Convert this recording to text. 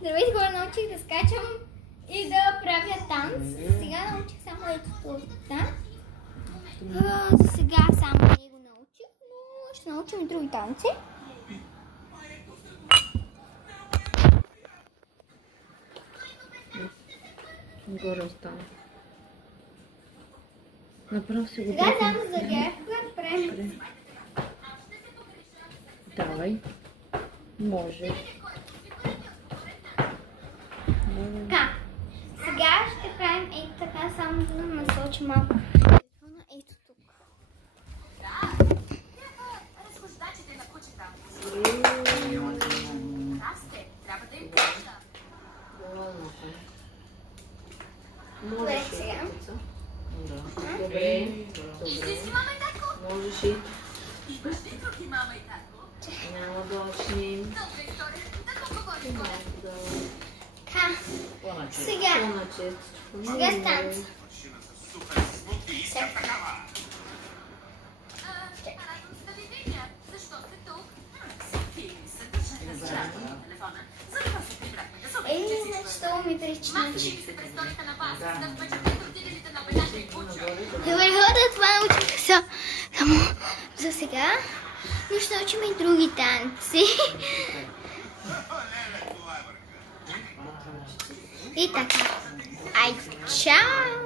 Здравейте, хора, научих да скачам и да правя танц. Сега научих само ето това. За сега само не го научих, но ще научим и други танци. Горе остана. Направо си го сега само за гербка правим. Давай. Може. Така. Сега ще правим ето така, само да насочим малко телефона ето тук. Разхождачите на кучета. Расте, трябва да им плаща. Добре, сега. Добре. Истински мама и татко? Можеш и. Имаш ли други мама и татко? Няма да очним. Добре, история. Да поговорим. Така. Сега. Сега станц. Радвам се да ви видя. Защо сте тук? Филми се държа на телефона. Затова се прибрахме. Защо ми тричи? Махте ми се през сторите на вас. Да впечатлите родителите на бедата и куча. Добре, хора, това научих само за сега. Но ще научим и други танци. И така. Айде, чао!